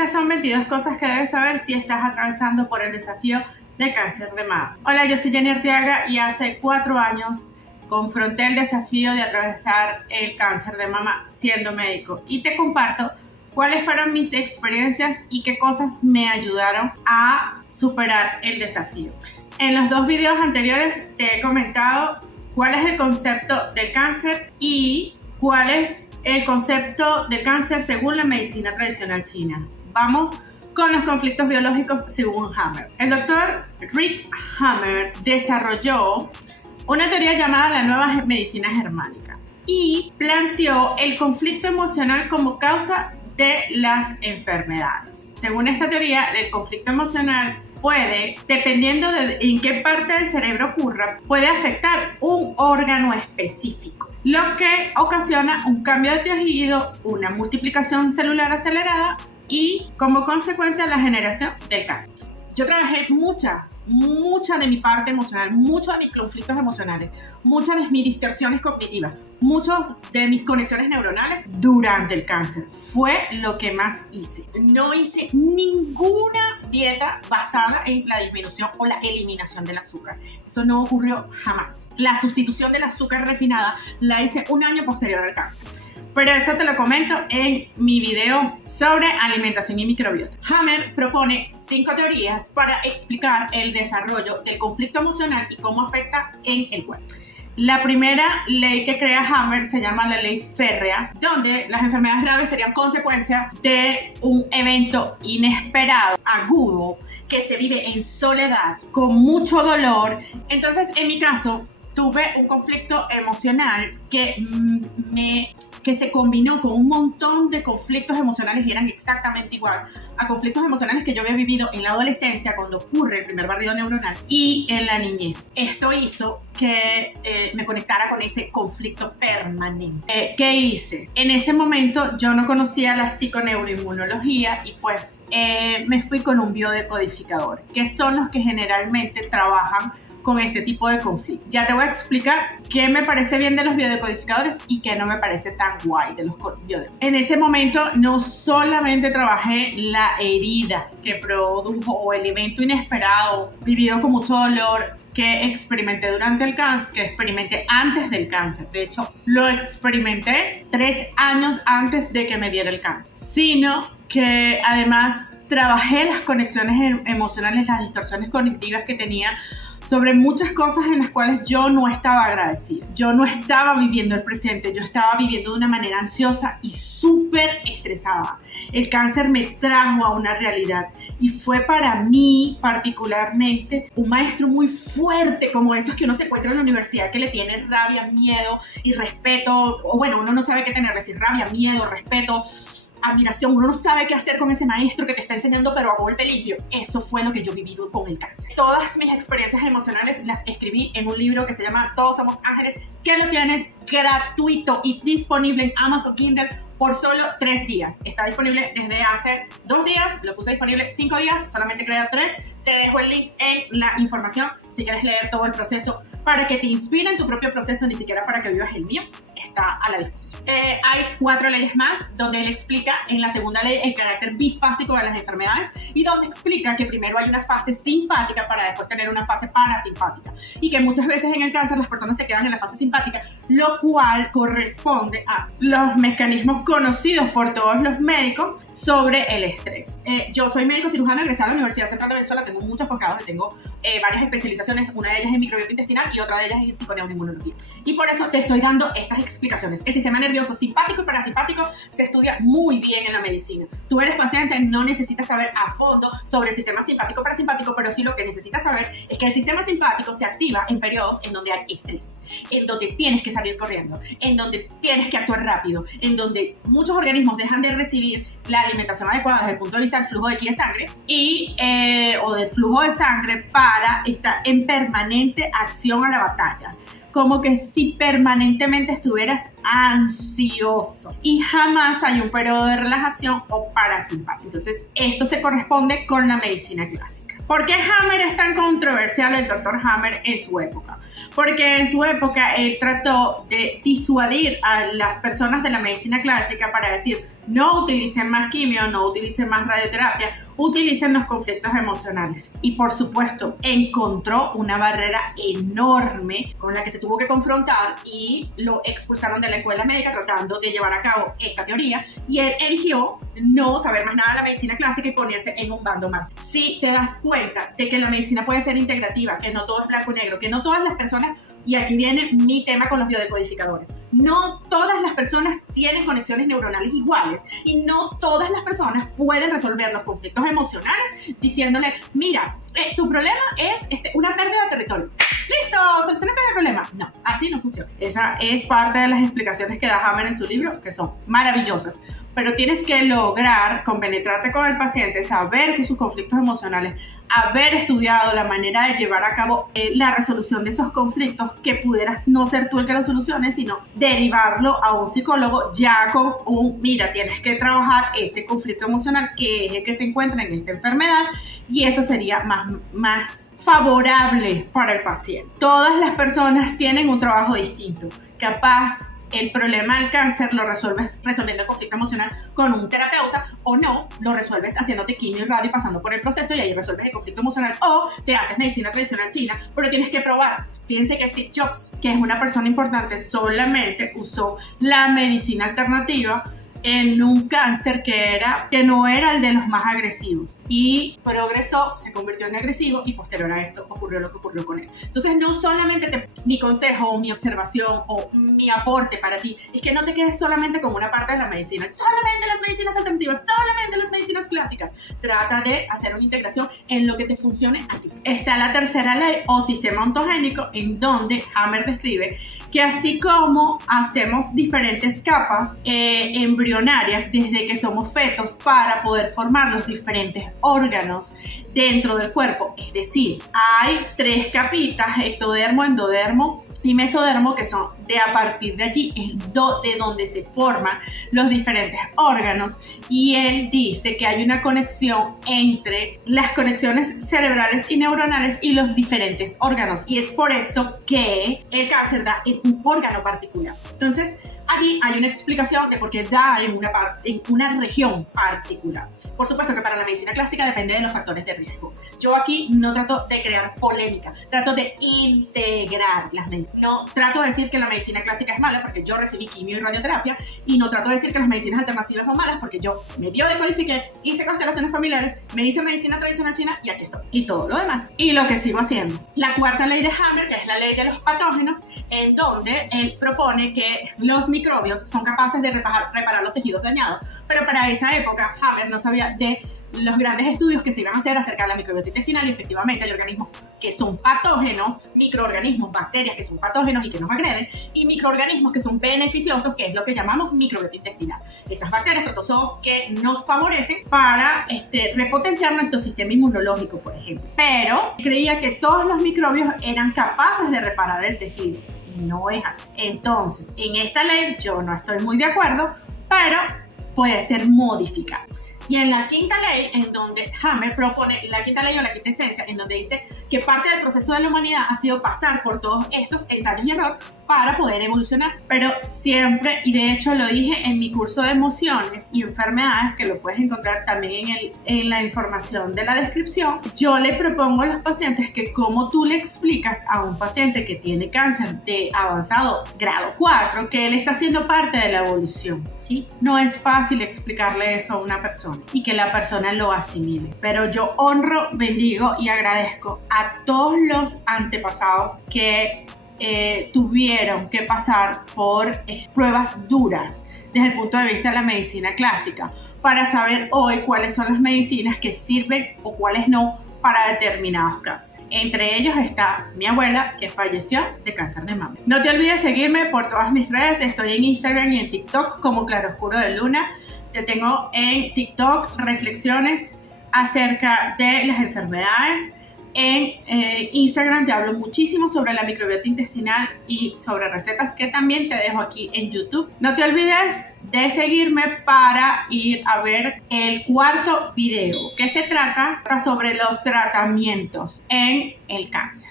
Estas son 22 cosas que debes saber si estás atravesando por el desafío de cáncer de mama. Hola, yo soy Jenny Arteaga y hace 4 años confronté el desafío de atravesar el cáncer de mama siendo médico y te comparto cuáles fueron mis experiencias y qué cosas me ayudaron a superar el desafío. En los 2 videos anteriores te he comentado cuál es el concepto del cáncer y cuál es el concepto del cáncer según la medicina tradicional china. Vamos con los conflictos biológicos según Hammer. El doctor Rick Hammer desarrolló una teoría llamada la nueva medicina germánica y planteó el conflicto emocional como causa de las enfermedades. Según esta teoría, el conflicto emocional puede, dependiendo de en qué parte del cerebro ocurra, puede afectar un órgano específico, lo que ocasiona un cambio de tejido, una multiplicación celular acelerada y, como consecuencia, la generación del cáncer. Yo trabajé mucha de mi parte emocional, muchos de mis conflictos emocionales, muchas de mis distorsiones cognitivas, muchos de mis conexiones neuronales durante el cáncer. Fue lo que más hice. No hice ninguna dieta basada en la disminución o la eliminación del azúcar. Eso no ocurrió jamás. La sustitución del azúcar refinada la hice un año posterior al cáncer. Pero eso te lo comento en mi video sobre alimentación y microbiota. Hammer propone 5 teorías para explicar el desarrollo del conflicto emocional y cómo afecta en el cuerpo. La primera ley que crea Hammer se llama la ley férrea, donde las enfermedades graves serían consecuencia de un evento inesperado, agudo, que se vive en soledad, con mucho dolor. Entonces, en mi caso, tuve un conflicto emocional que se combinó con un montón de conflictos emocionales y eran exactamente igual a conflictos emocionales que yo había vivido en la adolescencia cuando ocurre el primer barrido neuronal y en la niñez. Esto hizo que me conectara con ese conflicto permanente. ¿Qué hice? En ese momento yo no conocía la psiconeuroinmunología y pues me fui con un biodecodificador, que son los que generalmente trabajan con este tipo de conflicto. Ya te voy a explicar qué me parece bien de los biodecodificadores y qué no me parece tan guay de los biodecodificadores. En ese momento no solamente trabajé la herida que produjo o el evento inesperado vivido con mucho dolor que experimenté durante el cáncer, que experimenté antes del cáncer. De hecho, lo experimenté 3 años antes de que me diera el cáncer, sino que además trabajé las conexiones emocionales, las distorsiones cognitivas que tenía sobre muchas cosas en las cuales yo no estaba agradecida. Yo no estaba viviendo el presente, yo estaba viviendo de una manera ansiosa y súper estresada. El cáncer me trajo a una realidad y fue para mí particularmente un maestro muy fuerte, como esos que uno se encuentra en la universidad que le tiene rabia, miedo y respeto, o bueno, uno no sabe qué tener, decir rabia, miedo, respeto, admiración, uno no sabe qué hacer con ese maestro que te está enseñando pero a golpe limpio. Eso fue lo que yo viví con el cáncer. Todas mis experiencias emocionales las escribí en un libro que se llama Todos Somos Ángeles, que lo tienes gratuito y disponible en Amazon Kindle por solo 3 días. Está disponible desde hace 2 días, lo puse disponible 5 días, solamente crea 3. Te dejo el link en la información si quieres leer todo el proceso para que te inspire en tu propio proceso, ni siquiera para que vivas el mío, está a la disposición. Hay 4 leyes más donde él explica en la segunda ley el carácter bifásico de las enfermedades y donde explica que primero hay una fase simpática para después tener una fase parasimpática y que muchas veces en el cáncer las personas se quedan en la fase simpática, lo cual corresponde a los mecanismos conocidos por todos los médicos sobre el estrés. Yo soy médico cirujano egresado a la Universidad Central de Venezuela, tengo muchos posgrados, tengo varias especializaciones, una de ellas en microbiota intestinal y otra de ellas en psiconeuroinmunología. Y por eso te estoy dando estas explicaciones. El sistema nervioso simpático y parasimpático se estudia muy bien en la medicina. Tú eres paciente, no necesitas saber a fondo sobre el sistema simpático parasimpático, pero sí lo que necesitas saber es que el sistema simpático se activa en periodos en donde hay estrés, en donde tienes que salir corriendo, en donde tienes que actuar rápido, en donde muchos organismos dejan de recibir la alimentación adecuada desde el punto de vista del flujo de ki de sangre o del flujo de sangre para estar en permanente acción a la batalla. Como que si permanentemente estuvieras ansioso y jamás hay un periodo de relajación o parasimpático. Entonces, esto se corresponde con la medicina clásica. ¿Por qué Hammer es tan controversial, el doctor Hammer, en su época? Porque en su época él trató de disuadir a las personas de la medicina clásica para decir, no utilicen más quimio, no utilicen más radioterapia, utilicen los conflictos emocionales. Y por supuesto, encontró una barrera enorme con la que se tuvo que confrontar y lo expulsaron de la escuela médica tratando de llevar a cabo esta teoría, y él eligió no saber más nada de la medicina clásica y ponerse en un bando más. Si te das cuenta de que la medicina puede ser integrativa, que no todo es blanco y negro, que no todas las personas, y aquí viene mi tema con los biodecodificadores, no todas las personas tienen conexiones neuronales iguales y no todas las personas pueden resolver los conflictos emocionales diciéndole, mira, tu problema es una pérdida de territorio. ¡Listo! ¿Solucionaste el problema? No, así no funciona. Esa es parte de las explicaciones que da Hammer en su libro, que son maravillosas. Pero tienes que lograr compenetrarte con el paciente, saber sus conflictos emocionales, haber estudiado la manera de llevar a cabo la resolución de esos conflictos, que pudieras no ser tú el que lo solucione, sino derivarlo a un psicólogo ya con mira, tienes que trabajar este conflicto emocional que es el que se encuentra en esta enfermedad, y eso sería más favorable para el paciente. Todas las personas tienen un trabajo distinto. Capaz el problema del cáncer lo resuelves resolviendo el conflicto emocional con un terapeuta, o no, lo resuelves haciéndote quimio y radio, pasando por el proceso, y ahí resuelves el conflicto emocional, o te haces medicina tradicional china, pero tienes que probar. Fíjense que Steve Jobs, que es una persona importante, solamente usó la medicina alternativa en un cáncer que no era el de los más agresivos, y progresó, se convirtió en agresivo, y posterior a esto ocurrió lo que ocurrió con él. Entonces no solamente mi consejo o mi observación o mi aporte para ti es que no te quedes solamente con una parte de la medicina, solamente las medicinas alternativas, solamente las medicinas clásicas. Trata de hacer una integración en lo que te funcione a ti. Está la tercera ley o sistema ontogénico, en donde Hammer describe que así como hacemos diferentes capas embrionarias desde que somos fetos para poder formar los diferentes órganos dentro del cuerpo, es decir, hay 3 capitas, ectodermo, endodermo y mesodermo, que son de a partir de allí de donde se forman los diferentes órganos, y él dice que hay una conexión entre las conexiones cerebrales y neuronales y los diferentes órganos, y es por eso que el cáncer da en un órgano particular. Entonces allí hay una explicación de por qué da en una región particular. Por supuesto que para la medicina clásica depende de los factores de riesgo. Yo aquí no trato de crear polémica, trato de integrar las medicinas. No trato de decir que la medicina clásica es mala porque yo recibí quimio y radioterapia, y no trato de decir que las medicinas alternativas son malas porque yo me biodecodifiqué, hice constelaciones familiares, me hice medicina tradicional china y aquí estoy. Y todo lo demás. Y lo que sigo haciendo. La cuarta ley de Hammer, que es la ley de los patógenos, en donde él propone que los microbios son capaces de reparar los tejidos dañados, pero para esa época Hammer no sabía de los grandes estudios que se iban a hacer acerca de la microbiota intestinal, y efectivamente hay organismos que son patógenos, microorganismos, bacterias que son patógenos y que nos agreden, y microorganismos que son beneficiosos, que es lo que llamamos microbiota intestinal. Esas bacterias, protozoos que nos favorecen para repotenciar nuestro sistema inmunológico, por ejemplo. Pero creía que todos los microbios eran capaces de reparar el tejido. No es así. Entonces, en esta ley yo no estoy muy de acuerdo, pero puede ser modificada. Y en la quinta ley, en donde Hammer propone la quinta ley o la quinta esencia, en donde dice que parte del proceso de la humanidad ha sido pasar por todos estos ensayos y error para poder evolucionar. Pero siempre, y de hecho lo dije en mi curso de emociones y enfermedades, que lo puedes encontrar también en la información de la descripción, yo le propongo a los pacientes que como tú le explicas a un paciente que tiene cáncer de avanzado grado 4, que él está siendo parte de la evolución, ¿sí? No es fácil explicarle eso a una persona y que la persona lo asimile, pero yo honro, bendigo y agradezco a todos los antepasados que tuvieron que pasar por pruebas duras desde el punto de vista de la medicina clásica para saber hoy cuáles son las medicinas que sirven o cuáles no para determinados cánceres. Entre ellos está mi abuela, que falleció de cáncer de mama. No te olvides seguirme por todas mis redes. Estoy en Instagram y en TikTok como Claroscuro de Luna. Te tengo en TikTok reflexiones acerca de las enfermedades, En Instagram te hablo muchísimo sobre la microbiota intestinal y sobre recetas que también te dejo aquí en YouTube. No te olvides de seguirme para ir a ver el cuarto video, que se trata sobre los tratamientos en el cáncer.